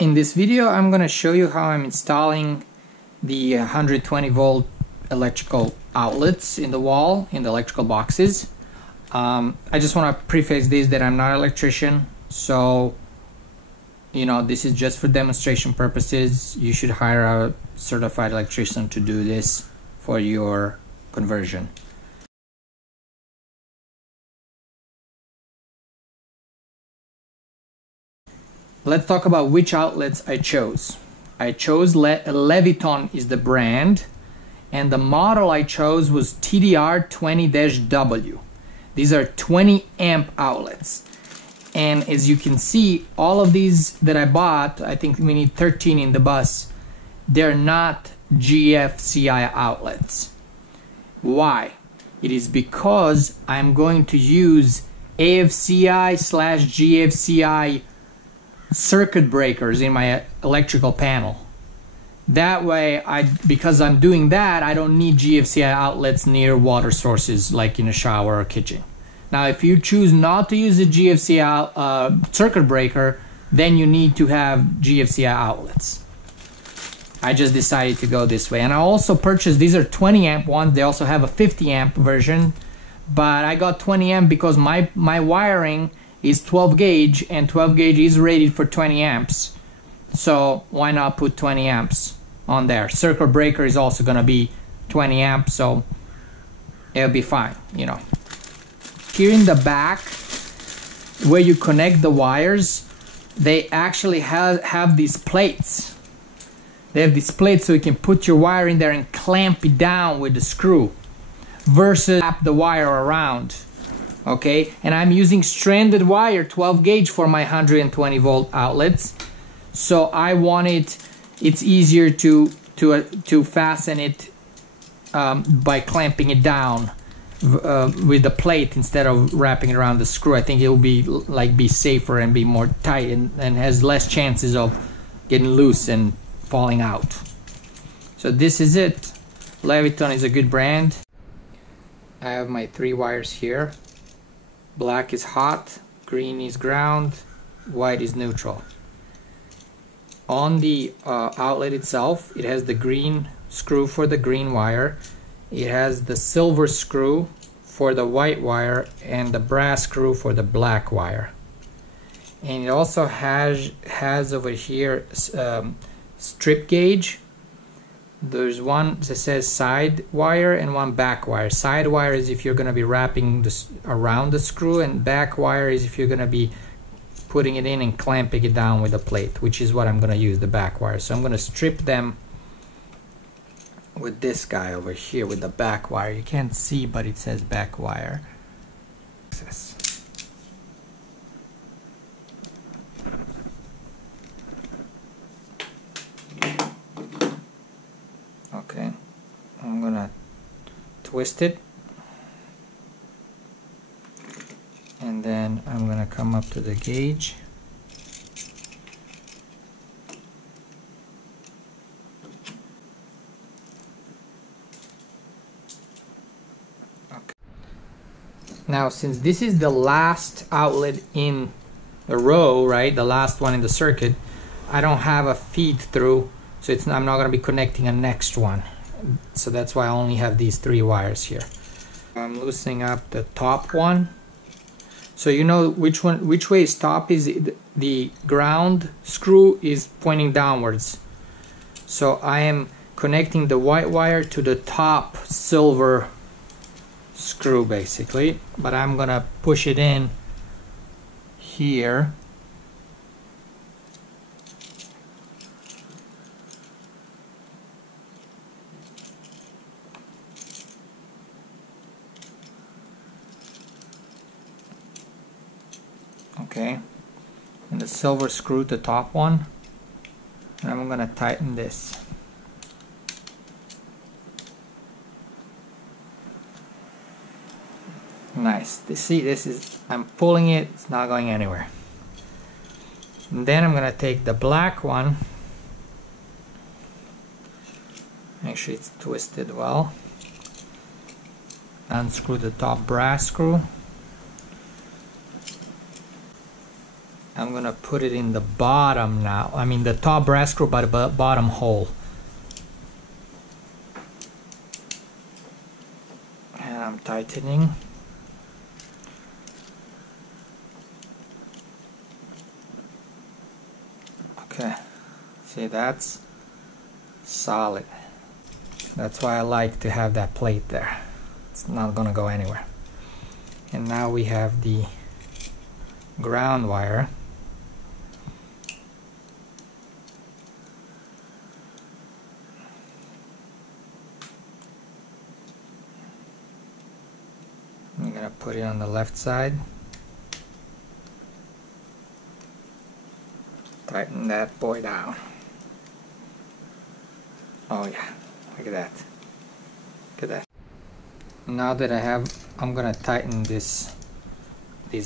In this video, I'm going to show you how I'm installing the 120 volt electrical outlets in the wall, in the electrical boxes. I just want to preface this that I'm not an electrician, so this is just for demonstration purposes. You should hire a certified electrician to do this for your conversion. Let's talk about which outlets I chose. I chose Leviton is the brand, and the model I chose was TDR20-W. These are 20 amp outlets. And as you can see, all of these that I bought, I think we need 13 in the bus, they're not GFCI outlets. Why? It is because I'm going to use AFCI/GFCI circuit breakers in my electrical panel. That way, because I'm doing that, I don't need GFCI outlets near water sources like in a shower or kitchen. Now, if you choose not to use a GFCI circuit breaker, then you need to have GFCI outlets. I just decided to go this way. And I also purchased, these are 20 amp ones. They also have a 50 amp version, but I got 20 amp because my wiring is 12 gauge, and 12 gauge is rated for 20 amps. So why not put 20 amps on there? Circuit breaker is also going to be 20 amps, so it'll be fine, Here in the back, where you connect the wires, they actually have these plates. They have these plates so you can put your wire in there and clamp it down with the screw versus wrap the wire around. Okay, and I'm using stranded wire 12 gauge for my 120 volt outlets, so I want it's easier to fasten it by clamping it down with the plate instead of wrapping it around the screw. I think it will be safer and be more tight and has less chances of getting loose and falling out. So this is it. Leviton is a good brand. I have my 3 wires here. Black is hot, green is ground, white is neutral. On the outlet itself, it has the green screw for the green wire, it has the silver screw for the white wire, and the brass screw for the black wire. And it also has over here strip gauge. There's one that says side wire and one back wire. Side wire is if you're going to be wrapping this around the screw, and back wire is if you're going to be putting it in and clamping it down with a plate, which is what I'm going to use, the back wire. So I'm going to strip them with this guy over here with the back wire. You can't see, but it says back wire. Okay, I'm gonna twist it, and then I'm gonna come up to the gauge. Okay. Now, since this is the last outlet in the row, right, the last one in the circuit, I don't have a feed through. So I'm not going to be connecting a next one. So that's why I only have these 3 wires here. I'm loosening up the top one. So you know which way is top is. The ground screw is pointing downwards. So I am connecting the white wire to the top silver screw basically. But I'm going to push it in here. Okay, and the silver screw, the top one, and I'm gonna tighten this. Nice. See, this is, I'm pulling it, it's not going anywhere. And then I'm gonna take the black one, make sure it's twisted well, unscrew the top brass screw, I'm gonna put it in the bottom now. I mean the top brass screw, but the bottom hole. And I'm tightening. Okay, see, that's solid. That's why I like to have that plate there. It's not gonna go anywhere. And now we have the ground wire. I'm gonna put it on the left side. Tighten that boy down. Oh yeah, look at that. Look at that. Now that I'm gonna tighten these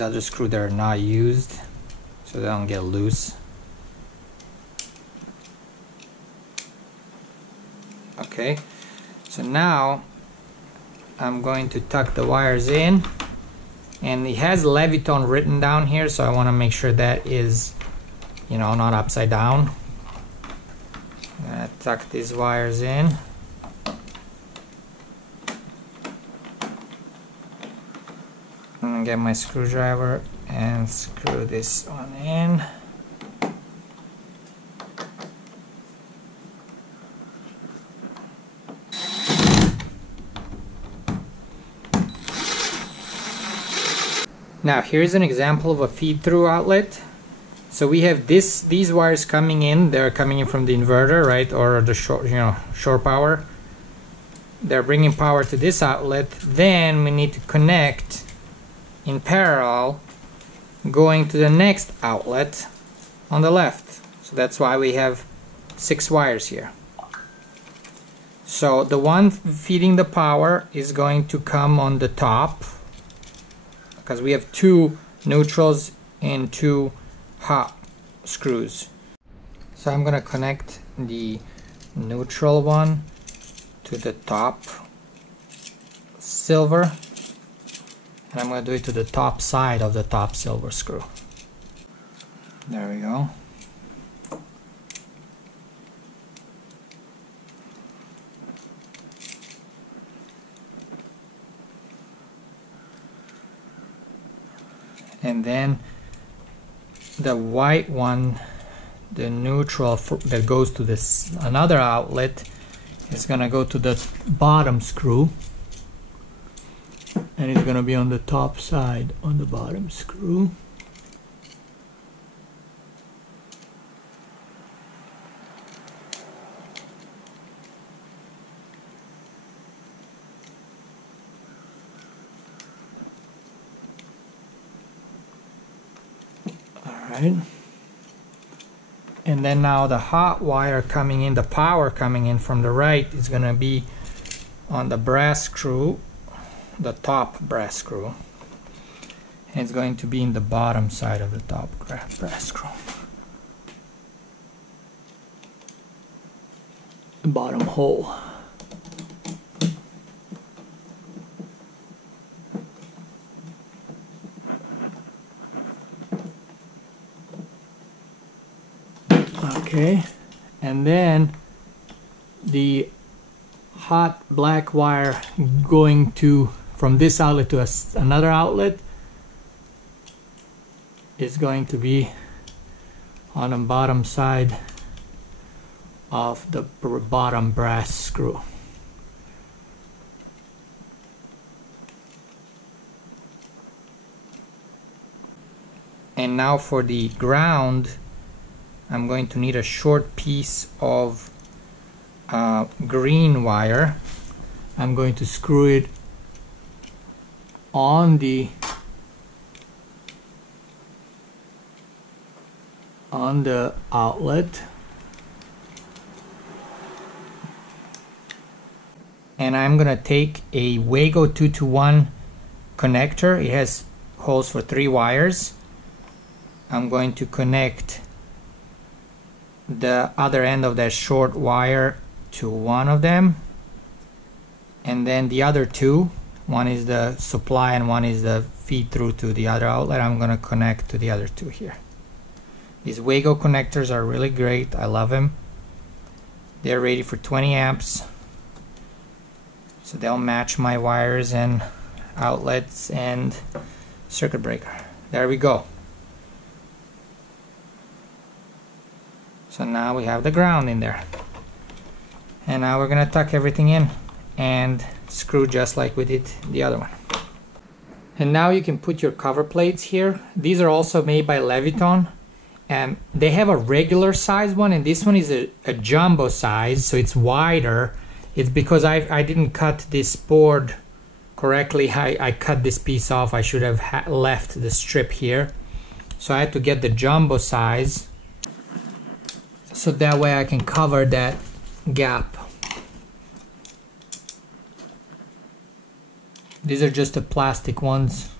other screws that are not used so they don't get loose. Okay, so now I'm going to tuck the wires in, and it has Leviton written down here, so I want to make sure that is, you know, not upside down. I'm gonna tuck these wires in. I'm gonna get my screwdriver and screw this one in. Now here's an example of a feed-through outlet. So we have these wires coming in. They're coming in from the inverter, right, or the shore power. They're bringing power to this outlet. Then we need to connect in parallel, going to the next outlet on the left. So that's why we have 6 wires here. So the one feeding the power is going to come on the top, because we have 2 neutrals and 2 hot screws. So I'm gonna connect the neutral one to the top silver, and I'm gonna do it to the top side of the top silver screw. There we go. And then the white one, the neutral that goes to this another outlet, is gonna go to the bottom screw, and it's gonna be on the top side on the bottom screw. Alright, and then now the hot wire coming in, the power coming in from the right, is going to be on the brass screw, the top brass screw, and it's going to be in the bottom side of the top brass screw, the bottom hole. Okay, and then the hot black wire going to from this outlet to another outlet is going to be on the bottom side of the bottom brass screw. And now for the ground, I'm going to need a short piece of green wire. I'm going to screw it on the outlet, and I'm gonna take a Wago 2-to-1 connector. It has holes for 3 wires. I'm going to connect the other end of that short wire to one of them, and then the other 2, one is the supply and one is the feed through to the other outlet, I'm going to connect to the other 2 here. These Wago connectors are really great. I love them. They're rated for 20 amps. So they'll match my wires and outlets and circuit breaker. There we go. So now we have the ground in there. And now we're gonna tuck everything in and screw just like we did the other one. And now you can put your cover plates here. These are also made by Leviton. And they have a regular size one, and this one is a jumbo size, so it's wider. It's because I didn't cut this board correctly. I cut this piece off. I should have left the strip here. So I had to get the jumbo size, so that way I can cover that gap. These are just the plastic ones.